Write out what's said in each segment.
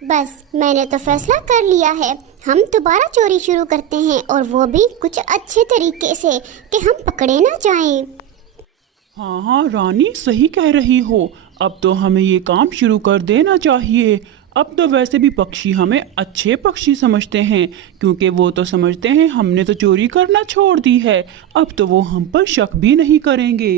बस मैंने तो फैसला कर लिया है। हम दोबारा चोरी शुरू करते हैं, और वो भी कुछ अच्छे तरीके से कि हम पकड़े ना जाएं। हाँ हाँ रानी, सही कह रही हो। अब तो हमें ये काम शुरू कर देना चाहिए। अब तो वैसे भी पक्षी हमें अच्छे पक्षी समझते हैं, क्योंकि वो तो समझते हैं हमने तो चोरी करना छोड़ दी है। अब तो वो हम पर शक भी नहीं करेंगे।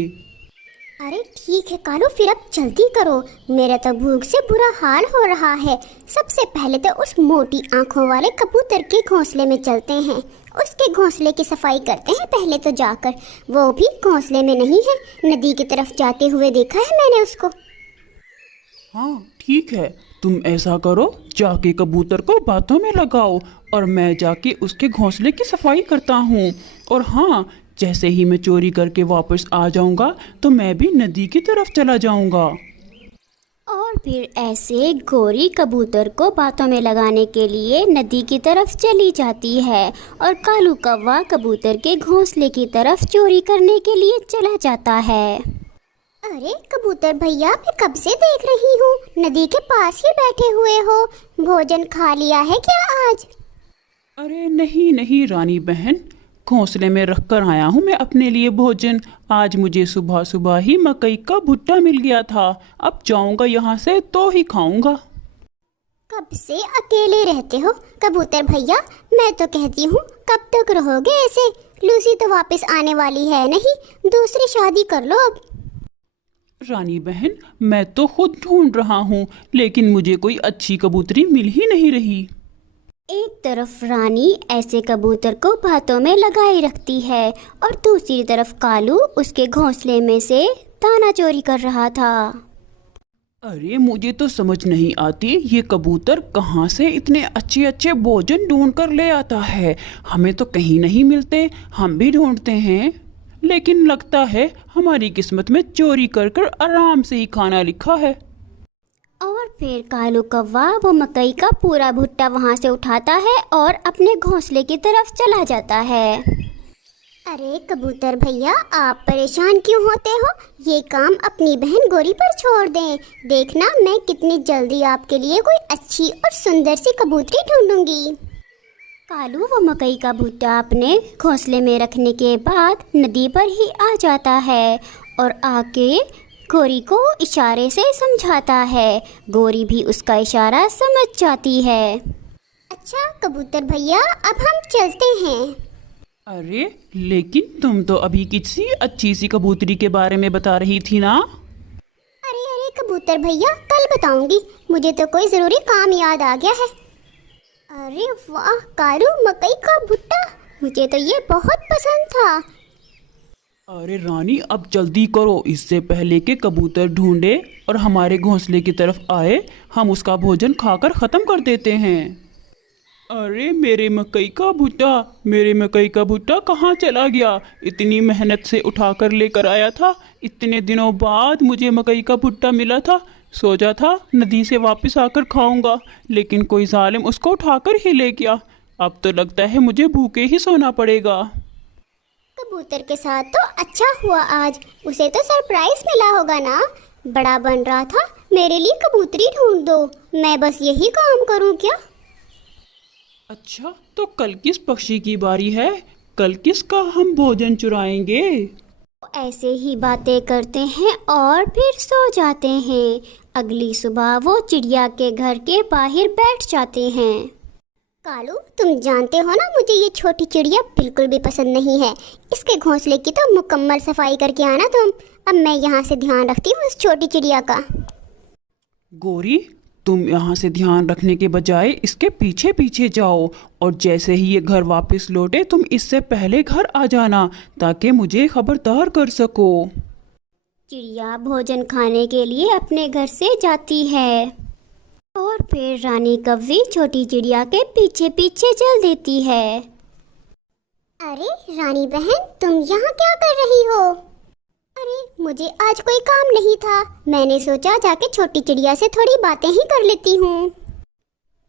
अरे ठीक है कालू, फिर अब जल्दी करो, मेरा तो भूख से बुरा हाल हो रहा है। सबसे पहले तो उस मोटी आंखों वाले कबूतर के घोंसले में चलते हैं, उसके घोंसले की सफाई करते हैं पहले तो जाकर। वो भी घोंसले में नहीं है, नदी की तरफ जाते हुए देखा है मैंने उसको। हाँ ठीक है, तुम ऐसा करो, जाके कबूतर को बातों में लगाओ और मैं जाके उसके घोंसले की सफाई करता हूँ। और हाँ, जैसे ही मैं चोरी करके वापस आ जाऊंगा तो मैं भी नदी की तरफ चला जाऊंगा। और फिर ऐसे गोरी कबूतर को बातों में लगाने के लिए नदी की तरफ चली जाती है, और कालू कौवा कबूतर के घोंसले की तरफ चोरी करने के लिए चला जाता है। अरे कबूतर भैया, मैं कब से देख रही हूँ, नदी के पास ही बैठे हुए हो। भोजन खा लिया है क्या आज? अरे नहीं नहीं रानी बहन, घोंसले में रख कर आया हूँ मैं अपने लिए भोजन। आज मुझे सुबह सुबह ही मकई का भुट्टा मिल गया था, अब जाऊंगा यहाँ से तो ही खाऊंगा। कब से अकेले रहते हो कबूतर भैया? मैं तो कहती हूँ कब तक रहोगे ऐसे? लूसी तो वापस आने वाली है नहीं, दूसरी शादी कर लो अब। रानी बहन, मैं तो खुद ढूंढ रहा हूँ, लेकिन मुझे कोई अच्छी कबूतरी मिल ही नहीं रही। एक तरफ रानी ऐसे कबूतर को बातों में लगाए रखती है, और दूसरी तरफ कालू उसके घोंसले में से दाना चोरी कर रहा था। अरे मुझे तो समझ नहीं आती, ये कबूतर कहाँ से इतने अच्छे अच्छे भोजन ढूंढ कर ले आता है। हमें तो कहीं नहीं मिलते, हम भी ढूंढते हैं, लेकिन लगता है हमारी किस्मत में चोरी कर कर आराम से ही खाना लिखा है। और फिर कालू कौवा वो मकई का पूरा भुट्टा वहाँ से उठाता है और अपने घोंसले की तरफ चला जाता है। अरे कबूतर भैया, आप परेशान क्यों होते हो? ये काम अपनी बहन गोरी पर छोड़ दें। देखना मैं कितनी जल्दी आपके लिए कोई अच्छी और सुंदर सी कबूतरी ढूंढूंगी। कालू वो मकई का भुट्टा अपने घोंसले में रखने के बाद नदी पर ही आ जाता है, और आके गोरी को इशारे से समझाता है। गोरी भी उसका इशारा समझ जाती है। अच्छा कबूतर भैया, अब हम चलते हैं। अरे लेकिन तुम तो अभी किसी अच्छी सी कबूतरी के बारे में बता रही थी ना? अरे अरे कबूतर भैया, कल बताऊंगी, मुझे तो कोई ज़रूरी काम याद आ गया है। अरे वाह कालू, मकई का भुट्टा, मुझे तो ये बहुत पसंद था। अरे रानी, अब जल्दी करो, इससे पहले कि कबूतर ढूंढे और हमारे घोंसले की तरफ आए, हम उसका भोजन खाकर ख़त्म कर देते हैं। अरे मेरे मकई का भुट्टा, मेरे मकई का भुट्टा कहाँ चला गया? इतनी मेहनत से उठाकर लेकर आया था, इतने दिनों बाद मुझे मकई का भुट्टा मिला था। सोचा था नदी से वापस आकर खाऊंगा, लेकिन कोई जालिम उसको उठाकर ही ले गया। अब तो लगता है मुझे भूखे ही सोना पड़ेगा। कबूतर के साथ तो अच्छा हुआ आज, उसे तो सरप्राइज मिला होगा ना। बड़ा बन रहा था, मेरे लिए कबूतरी ढूंढ दो, मैं बस यही काम करूं क्या? अच्छा, तो कल किस पक्षी की बारी है? कल किसका हम भोजन चुराएंगे? ऐसे ही बातें करते हैं और फिर सो जाते हैं। अगली सुबह वो चिड़िया के घर के बाहर बैठ जाते हैं। कालू, तुम जानते हो ना, मुझे ये छोटी चिड़िया बिल्कुल भी पसंद नहीं है। इसके घोंसले की तो मुकम्मल सफाई करके आना तुम। अब मैं यहाँ से ध्यान रखती हूँ इस छोटी चिड़िया का। गोरी, तुम यहाँ से ध्यान रखने के बजाय इसके पीछे पीछे जाओ, और जैसे ही ये घर वापस लौटे तुम इससे पहले घर आ जाना, ताकि मुझे खबरदार कर सको। चिड़िया भोजन खाने के लिए अपने घर से जाती है, और फिर रानी कव्वी छोटी चिड़िया के पीछे पीछे चल देती है। अरे रानी बहन, तुम यहाँ क्या कर रही हो? अरे मुझे आज कोई काम नहीं था, मैंने सोचा जाके छोटी चिड़िया से थोड़ी बातें ही कर लेती हूँ।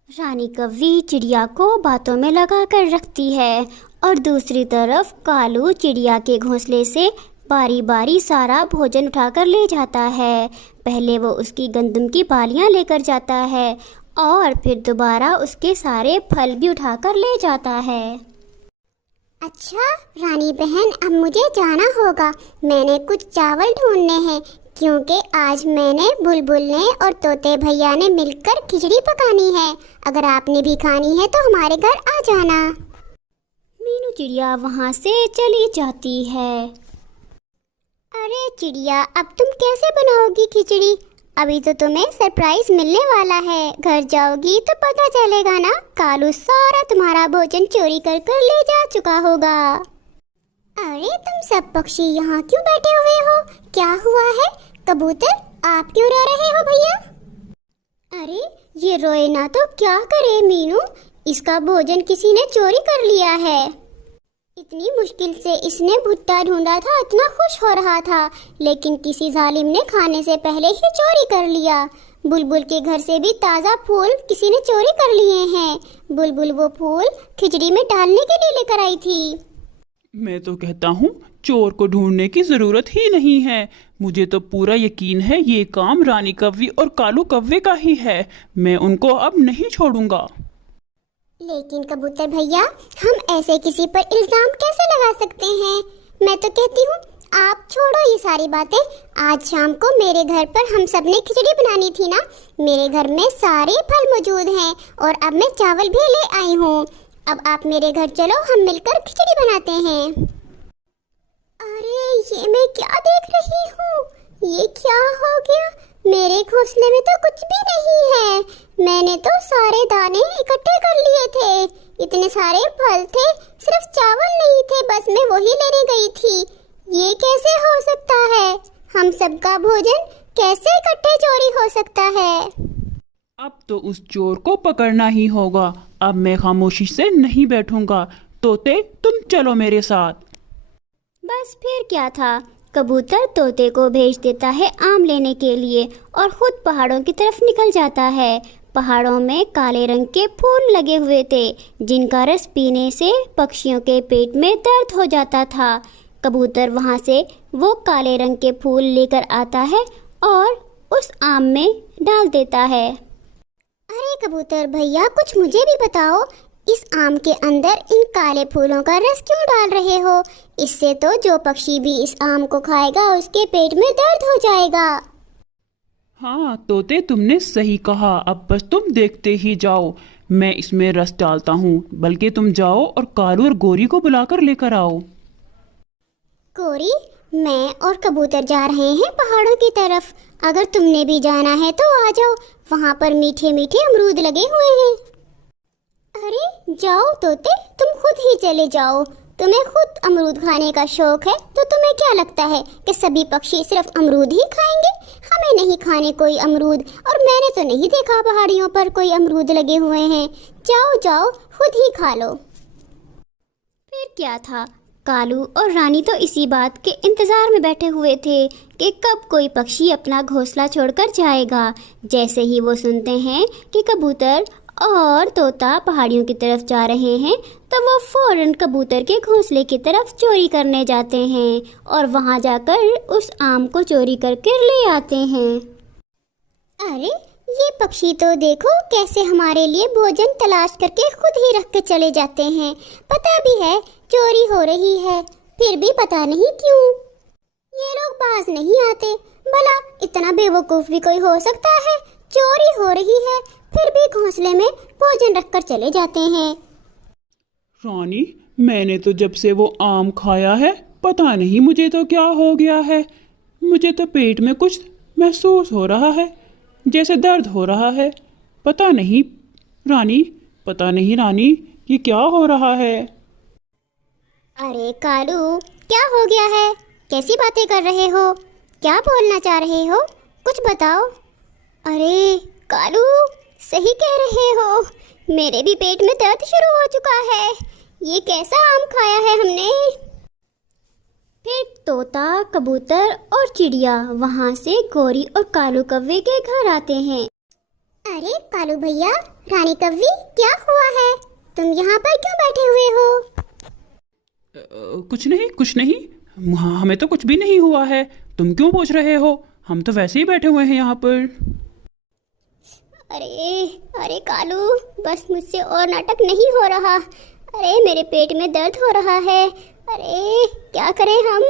रानी कव्वी चिड़िया को बातों में लगा कर रखती है, और दूसरी तरफ कालू चिड़िया के घोंसले से बारी बारी सारा भोजन उठाकर ले जाता है। पहले वो उसकी गंदम की बालियाँ लेकर जाता है, और फिर दोबारा उसके सारे फल भी उठाकर ले जाता है। अच्छा रानी बहन, अब मुझे जाना होगा। मैंने कुछ चावल ढूंढने हैं, क्योंकि आज मैंने बुलबुल ने और तोते भैया ने मिलकर खिचड़ी पकानी है। अगर आपने भी खानी है तो हमारे घर आ जाना। मीनू चिड़िया वहाँ से चली जाती है। अरे चिड़िया, अब तुम कैसे बनाओगी खिचड़ी? अभी तो तुम्हें सरप्राइज मिलने वाला है। घर जाओगी तो पता चलेगा ना, कालू सारा तुम्हारा भोजन चोरी कर कर ले जा चुका होगा। अरे तुम सब पक्षी यहाँ क्यों बैठे हुए हो? क्या हुआ है? कबूतर, आप क्यों रो रहे हो भैया? अरे ये रोए ना तो क्या करे मीनू, इसका भोजन किसी ने चोरी कर लिया है। इतनी मुश्किल से इसने भुट्टा ढूंढा था, इतना खुश हो रहा था, लेकिन किसी जालिम ने खाने से पहले ही चोरी कर लिया। बुलबुल के घर से भी ताज़ा फूल किसी ने चोरी कर लिए हैं। बुलबुल वो फूल खिचड़ी में डालने के लिए लेकर आई थी। मैं तो कहता हूँ चोर को ढूंढने की जरूरत ही नहीं है। मुझे तो पूरा यकीन है ये काम रानी कव्वी और कालू कव्वे का ही है। मैं उनको अब नहीं छोड़ूंगा। लेकिन कबूतर भैया, हम ऐसे किसी पर इल्जाम कैसे लगा सकते हैं? मैं तो कहती हूँ आप छोड़ो ये सारी बातें। आज शाम को मेरे घर पर हम सब ने खिचड़ी बनानी थी ना। मेरे घर में सारे फल मौजूद हैं और अब मैं चावल भी ले आई हूँ। अब आप मेरे घर चलो, हम मिलकर खिचड़ी बनाते हैं। अरे ये मैं क्या देख रही हूँ? ये क्या हो गया? मेरे घोंसले में तो कुछ भी नहीं है। मैंने तो सारे दाने इकट्ठे कर लिए थे। इतने सारे फल थे, सिर्फ चावल नहीं थे, बस मैं वही लेने गई थी। ये कैसे हो सकता है? हम सबका भोजन कैसे इकट्ठे चोरी हो सकता है? अब तो उस चोर को पकड़ना ही होगा। अब मैं खामोशी से नहीं बैठूंगा। तोते, तुम चलो मेरे साथ। बस फिर क्या था, कबूतर तोते को भेज देता है आम लेने के लिए और खुद पहाड़ों की तरफ निकल जाता है। पहाड़ों में काले रंग के फूल लगे हुए थे, जिनका रस पीने से पक्षियों के पेट में दर्द हो जाता था। कबूतर वहां से वो काले रंग के फूल लेकर आता है और उस आम में डाल देता है। अरे कबूतर भैया, कुछ मुझे भी बताओ, इस आम के अंदर इन काले फूलों का रस क्यों डाल रहे हो? इससे तो जो पक्षी भी इस आम को खाएगा उसके पेट में दर्द हो जाएगा। हाँ तोते, तुमने सही कहा। अब बस तुम देखते ही जाओ, मैं इसमें रस डालता हूँ। बल्कि तुम जाओ और कालू और गोरी को बुलाकर लेकर आओ। गोरी, मैं और कबूतर जा रहे हैं पहाड़ों की तरफ। अगर तुमने भी जाना है तो आ जाओ, वहाँ पर मीठे मीठे अमरूद लगे हुए हैं। अरे जाओ तोते, तुम खुद ही चले जाओ। तुम्हें खुद अमरूद खाने का शौक है, तो तुम्हें क्या लगता है कि सभी पक्षी सिर्फ अमरूद ही खाएंगे? हमें नहीं खाने कोई अमरूद, और मैंने तो नहीं देखा पहाड़ियों पर कोई अमरूद लगे हुए हैं। जाओ जाओ, खुद ही खा लो। फिर क्या था, कालू और रानी तो इसी बात के इंतजार में बैठे हुए थे कि कब कोई पक्षी अपना घोंसला छोड़कर जाएगा। जैसे ही वो सुनते हैं कि कबूतर और तोता पहाड़ियों की तरफ जा रहे हैं, तो वो फौरन कबूतर के घोंसले की तरफ चोरी करने जाते हैं और वहां जाकर उस आम को चोरी करके ले आते हैं। अरे ये पक्षी तो देखो कैसे हमारे लिए भोजन तलाश करके खुद ही रख के चले जाते हैं। पता भी है चोरी हो रही है, फिर भी पता नहीं क्यों ये लोग बाज नहीं आते। भला इतना बेवकूफ भी कोई हो सकता है? चोरी हो रही है फिर भी घोंसले में भोजन रखकर चले जाते हैं। रानी, मैंने तो जब से वो आम खाया है, पता नहीं मुझे तो क्या हो गया है। मुझे तो पेट में कुछ महसूस हो रहा है, जैसे दर्द हो रहा है। पता नहीं रानी, पता नहीं रानी, ये क्या हो रहा है? अरे कालू, क्या हो गया है? कैसी बातें कर रहे हो? क्या बोलना चाह रहे हो? कुछ बताओ। अरे कालू, सही कह रहे हो, मेरे भी पेट में दर्द शुरू हो चुका है। ये कैसा आम खाया है हमने? फिर तोता, कबूतर और चिड़िया वहाँ से गोरी और कालू कव्वे के घर आते हैं। अरे कालू भैया, रानी कव्वी, क्या हुआ है? तुम यहाँ पर क्यों बैठे हुए हो? कुछ नहीं, कुछ नहीं। हाँ, हमें तो कुछ भी नहीं हुआ है। तुम क्यों पूछ रहे हो? हम तो वैसे ही बैठे हुए हैं यहाँ पर। अरे अरे कालू, बस मुझसे और नाटक नहीं हो रहा। अरे मेरे पेट में दर्द हो रहा है। अरे क्या करें हम?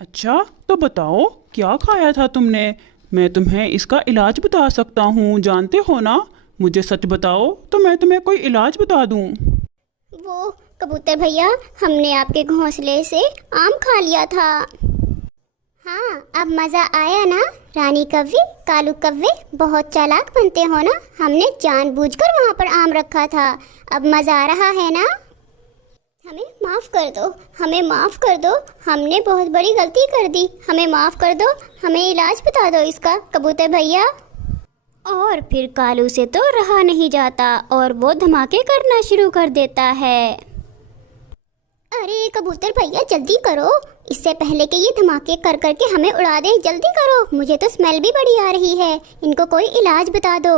अच्छा तो बताओ क्या खाया था तुमने? मैं तुम्हें इसका इलाज बता सकता हूँ, जानते हो ना। मुझे सच बताओ तो मैं तुम्हें कोई इलाज बता दूँ। वो कबूतर भैया, हमने आपके घोंसले से आम खा लिया था। हाँ, अब मज़ा आया ना रानी कव्वे, कालू कव्वे? बहुत चालाक बनते हो ना। हमने जानबूझकर वहाँ पर आम रखा था। अब मज़ा आ रहा है ना? हमें माफ़ कर दो, हमें माफ़ कर दो। हमने बहुत बड़ी गलती कर दी, हमें माफ़ कर दो। हमें इलाज बता दो इसका कबूतर भैया। और फिर कालू से तो रहा नहीं जाता और वो धमाके करना शुरू कर देता है। अरे कबूतर भैया जल्दी करो, इससे पहले कि ये धमाके कर करके हमें उड़ा दें। जल्दी करो, मुझे तो स्मेल भी बड़ी आ रही है। इनको कोई इलाज बता दो।